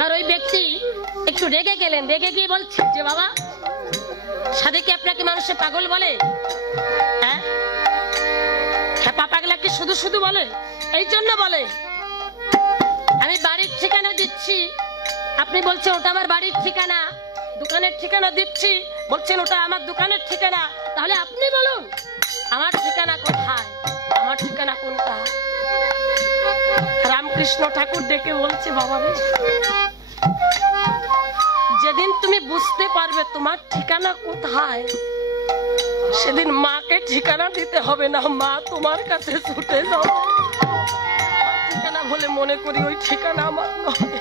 এবার ওই ব্যক্তি একটু রেগে গেলেন, রেগে গিয়ে বলছে যে বাবা, সাধে কি আপনাকে মানুষে পাগল বলে? হ্যাঁ, খেপা পাগলা কি শুধু শুধু বলে? এই জন্য বলে আমি বাড়ির ঠিকানা দিচ্ছি, আপনি বলছেন ওটা আমার বাড়ির ঠিকানা। দোকানের ঠিকানা দিচ্ছি, বলছেন ওটা আমার দোকানের ঠিকানা। তাহলে আপনি বলুন আমার ঠিকানা কোথায়, আমার ঠিকানা কোনটা? রামকৃষ্ণ ঠাকুর ডেকে বলছে বাবা রে, যেদিন তুমি বুঝতে পারবে তোমার ঠিকানা কোথায়, সেদিন মাকে ঠিকানা দিতে হবে না, মা তোমার কাছে ছুটে যাবে। ঠিকানা বলে মনে করি ওই ঠিকানা আমার নয়।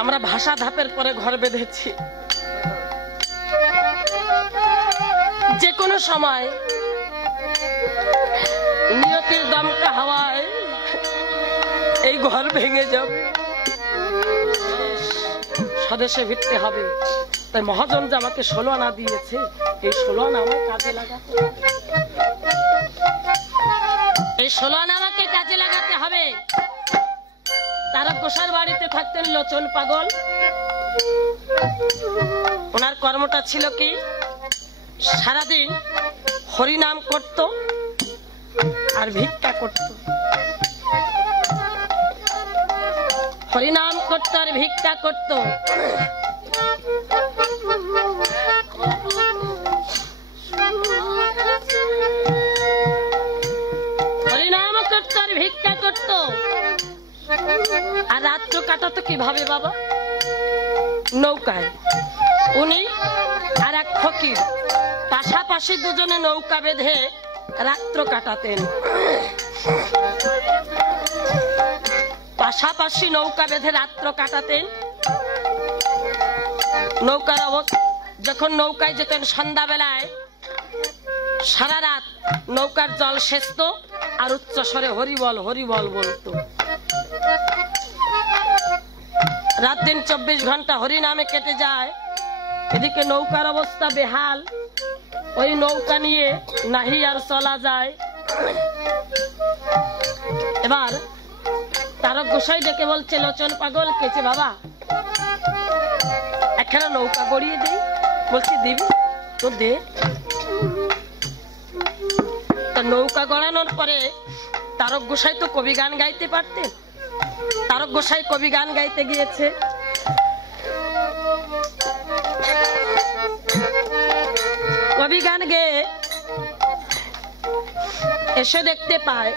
আমরা ভাষা ধাপের পরে ঘর বেঁধেছি, যে কোনো সময় নিয়তির দমকা হাওয়ায় এই ঘর ভেঙে যাবে, স্বদেশে ফিরতে হবে। তাই মহাজন যে আমাকে 16 আনা দিয়েছে, এই 16 আনা আমার কাজে লাগাতে হবে, এই 16 আনা আমাকে কাজে লাগাতে হবে। তারা গোসার বাড়িতে থাকতেন লোচন পাগল। ওনার কর্মটা ছিল কি, সারাদিন হরিনাম করত আর ভিক্ষা করত, হরিনাম করত আর ভিক্ষা করত। হরিনাম করত আর ভিক্ষা করত। আর রাত্র কাটাতো কিভাবে বাবা? নৌকায়। উনি আর এক ফকির পাশাপাশি দুজনে নৌকা বেঁধে রাত্র কাটাতেন। পাশাপাশি নৌকা বেঁধে রাত্র কাটাতেন। নৌকার যখন নৌকায় যেতেন সন্ধ্যাবেলায়, সারা রাত নৌকার জল সেচত আর উচ্চ স্বরে হরিবল হরিবল বলতো। রাত দিন 24 ঘন্টা হরি নামে কেটে যায়। এদিকে নৌকার অবস্থা বেহাল, ওই নৌকা নিয়ে নাহি আর চলা যায়। এবার তারক গোসাই ডেকে বলছে, লোচন পাগল কেছে বাবা, একখানা নৌকা গড়িয়ে দেই। বলছি দিবি তো দে। তা নৌকা গড়ানোর পরে তারক গোসাই তো কবি গান গাইতে পারতেন। তারক গোসাই কবি গান গাইতে গিয়েছে। কবি গান গেয়ে এসে দেখতে পায়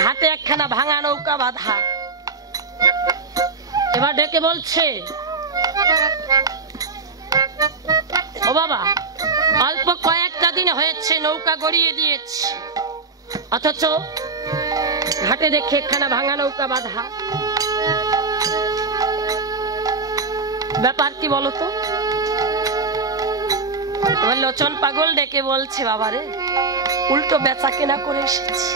ঘাটে একখানা ভাঙা নৌকা বাঁধা। এবার ডেকে বলছে, ও বাবা, অল্প কয়েকটা দিন হয়েছে নৌকা গড়িয়ে দিয়েছি, অথচ ঘাটে দেখে একখানা ভাঙা নৌকা বাঁধা। ব্যাপার কি বলতো? লোচন পাগল ডেকে বলছে, বাবারে উল্টো বেচা কেনা করে এসেছি।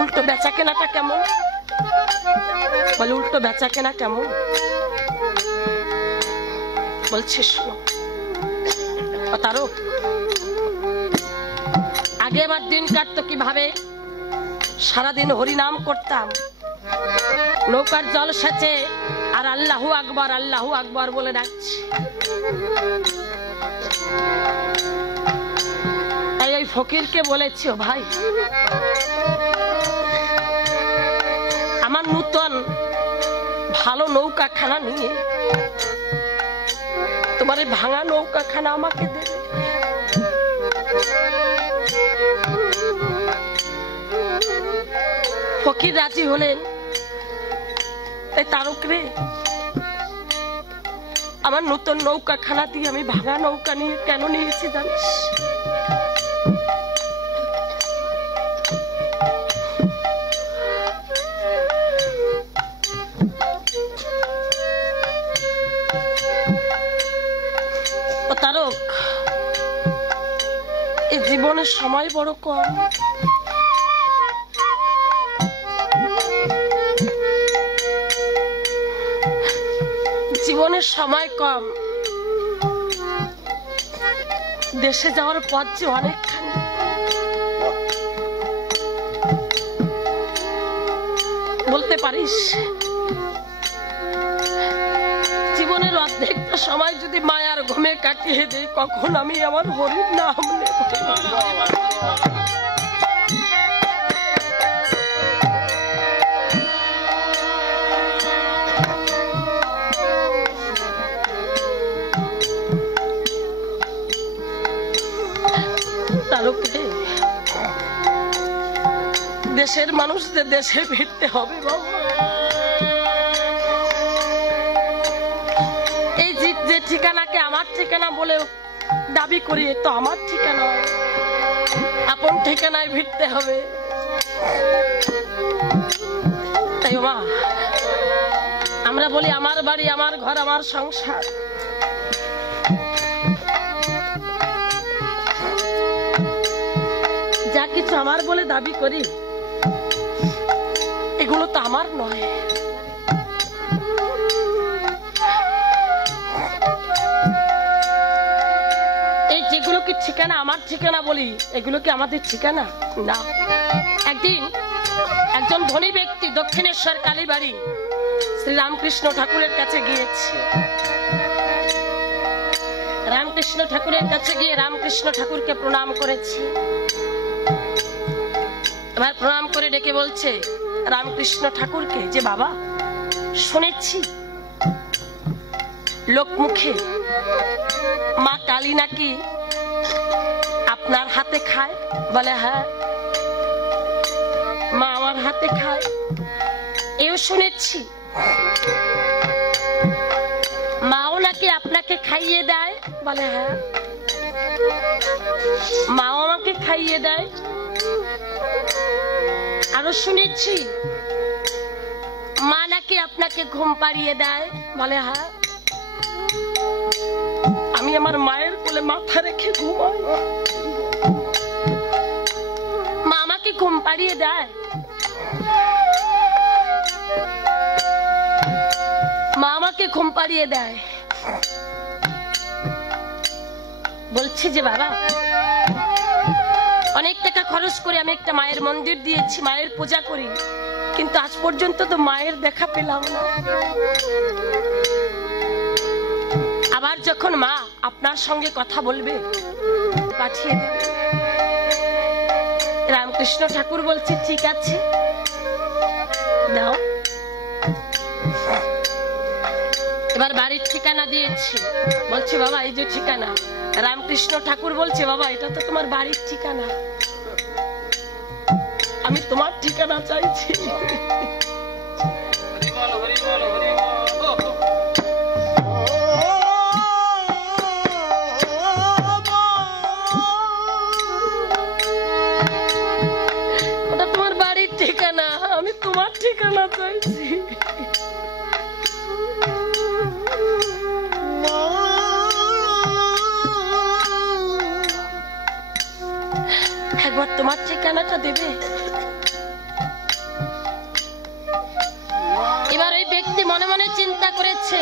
উল্টো বেচা কেনাটা কেমন? বলে উল্টো বেচা কেনা কেমন? বলছে শোনো, তারও আগে আমার দিন কাটতো কিভাবে? সারাদিন হরিনাম করতাম, নৌকার জল সেচে আর আল্লাহু আকবার আল্লাহু আকবার বলে ডাকছি। তাই ওই ফকিরকে বলেছি, ও ভাই, আমার নূতন ভালো নৌকা খানা নিয়ে তোমার এই ভাঙা নৌকা খানা আমাকে দেবে। ফকির রাজি হলেন। তাই তারক রে, আমার নতুন নৌকা খানা দিয়ে আমি ভাঙা নৌকা নিয়ে কেন নিয়েছি জানিস? ও তারক, এই জীবনের সময় বড় কম। জীবনের সময় কম, দেশে যাওয়ার পথ যে অনেকখানি। বলতে পারিস জীবনের অর্ধেকটা সময় যদি মায়ার ঘুমে কাটিয়ে দেই, কখন আমি আমার হরির নাম নেব। দেশের মানুষদের দেশে ফিরতে হবে বাবা। এই যে ঠিকানাকে আমার ঠিকানা বলে দাবি করি, তো আমার ঠিকানা, আপন ঠিকানায় ফিরতে হবে। তাই মা আমরা বলি আমার বাড়ি, আমার ঘর, আমার সংসার। যা কিছু আমার বলে দাবি করি, এগুলো তো আমার নয়। এই যেগুলো কি ঠিকানা, আমার ঠিকানা বলি, এগুলো কি আমাদের ঠিকানা না। একদিন একজন ধনী ব্যক্তি দক্ষিণেশ্বর কালীবাড়ি শ্রী রামকৃষ্ণ ঠাকুরের কাছে গিয়েছে। রামকৃষ্ণ ঠাকুরের কাছে গিয়ে রামকৃষ্ণ ঠাকুরকে প্রণাম করেছে। এবার প্রণাম করে ডেকে বলছে রামকৃষ্ণ ঠাকুরকে যে বাবা, শুনেছি লোকমুখে মা কালী নাকি আপনার হাতে খায়। বলে হ্যাঁ মা আমার হাতে খায়। এও শুনেছি মাও নাকি আপনাকে খাইয়ে দেয়। বলে হ্যাঁ মাও আমাকে খাইয়ে দেয়। আরো শুনেছি মা নাকি আপনাকে ঘুম পাড়িয়ে দেয়। বলে হ্যাঁ আমি আমার মায়ের কোলে মাথা রেখে ঘুমাই, মা আমাকে ঘুম পাড়িয়ে দেয়। মা আমাকে ঘুম পাড়িয়ে দেয়। বলছি যে বাবা, অনেক টাকা খরচ করে আমি একটা মায়ের মন্দির দিয়েছি, মায়ের পূজা করি, কিন্তু আজ পর্যন্ত তো মায়ের দেখা পেলাম না। আবার যখন মা আপনার সঙ্গে কথা বলবে পাঠিয়ে দেবে। রামকৃষ্ণ ঠাকুর বলছে ঠিক আছে দাও। এবার বাড়ির ঠিকানা দিয়েছি। বলছে বাবা এই যে ঠিকানা। রামকৃষ্ণ ঠাকুর বলছে বাবা এটা তো তোমার বাড়ির ঠিকানা, আমি তোমার ঠিকানা চাইছি। ওটা তোমার বাড়ির ঠিকানা, আমি তোমার ঠিকানা চাইছি। একবার তোমার ঠিকানাটা দেবে। এবার ওই ব্যক্তি মনে মনে চিন্তা করেছে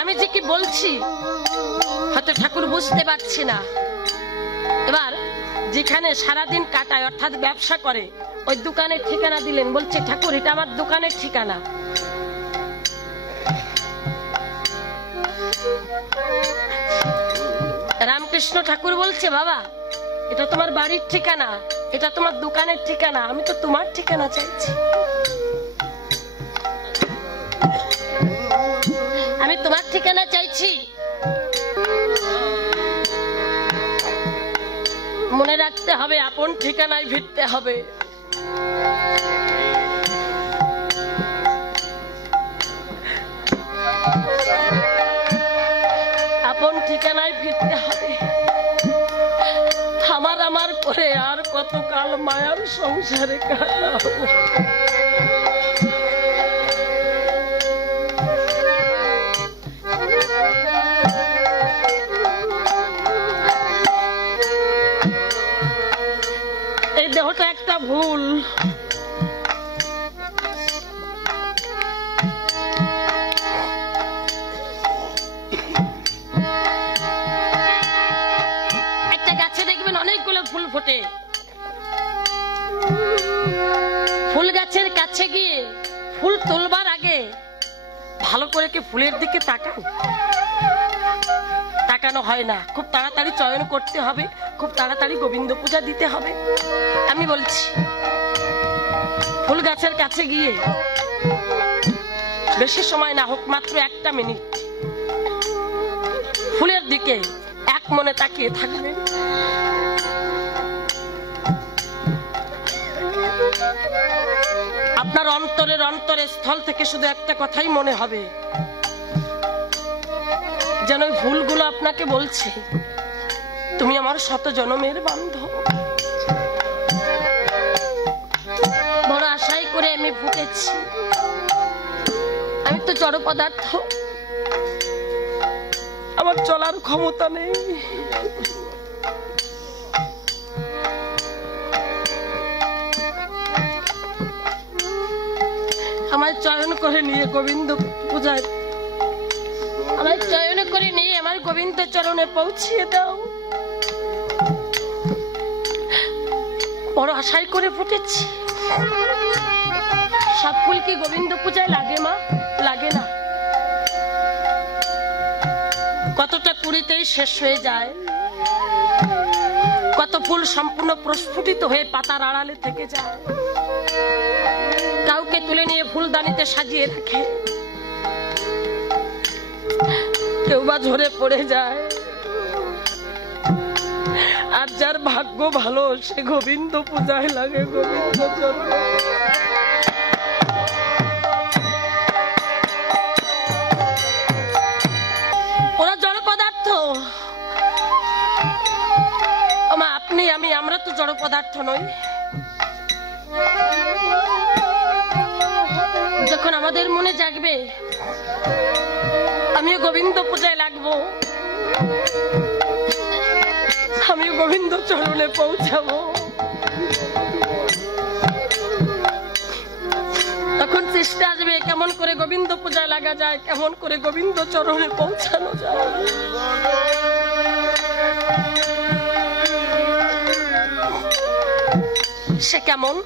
আমি যে কি বলছি হয়তো ঠাকুর বুঝতে পারছি না। এবার যেখানে সারাদিন কাটায় অর্থাৎ ব্যবসা করে ওই দোকানের ঠিকানা দিলেন। বলছে ঠাকুর এটা আমার দোকানের ঠিকানা। রামকৃষ্ণ ঠাকুর বলছে বাবা এটা তোমার বাড়ির ঠিকানা, এটা তোমার দোকানের ঠিকানা, আমি তো তোমার ঠিকানা চাইছি। আমি তোমার ঠিকানা চাইছি। মনে রাখতে হবে আপন ঠিকানায় ফিরতে হবে। আপন ঠিকানায় ফিরতে হবে। আমার করে আর কতকাল মায়ার সংসারে কাটাবো। এই দেহটা একটা ভুল। তুলবার আগে ভালো করে কি ফুলের দিকে তাকান? তাকানো হয় না। খুব তাড়াতাড়ি চয়ন করতে হবে, খুব তাড়াতাড়ি গোবিন্দ পূজা দিতে হবে। আমি বলছি, ফুল গাছের কাছে গিয়ে বেশি সময় না হোক, মাত্র 1 মিনিট ফুলের দিকে এক মনে তাকিয়ে থাকবেন। আপনার অন্তরের স্থল থেকে শুধু একটা কথাই মনে হবে, যেন ওই ফুলগুলো আপনাকে বলছে, তুমি আমার শত জনমের বান্ধব। বড় আশাই করে আমি ফুটেছি, আমি তো জড় পদার্থ, আমার চলার ক্ষমতা নেই। আমায় চয়ন করে নিয়ে গোবিন্দ পূজায়, আমায় চয়ন করে নিয়ে আমার গোবিন্দ চরণে পৌঁছিয়ে দাও। বড় আশাই করে ফুটেছি। সব ফুল কি গোবিন্দ পূজায় লাগে মা? লাগে না। কতটা কুড়িতেই শেষ হয়ে যায়, কত ফুল সম্পূর্ণ প্রস্ফুটিত হয়ে পাতার আড়ালে থেকে যায়। কাউকে তুলে নিয়ে ফুলদানিতে সাজিয়ে রাখে, কেউ বা ঝরে পড়ে যায়। আর যার ভাগ্য ভালো, সে গোবিন্দ পূজায় লাগে, গোবিন্দ চরণে। ওরা জড় পদার্থ, আপনি আমি, আমরা তো জড় পদার্থ নই। যখন আমাদের মনে জাগবে আমিও গোবিন্দ পূজায় লাগবো, আমিও গোবিন্দ চরণে পৌঁছাবো, তখন চেষ্টা আসবে কেমন করে গোবিন্দ পূজায় লাগা যায়, কেমন করে গোবিন্দ চরণে পৌঁছানো যায়। সে কেমন?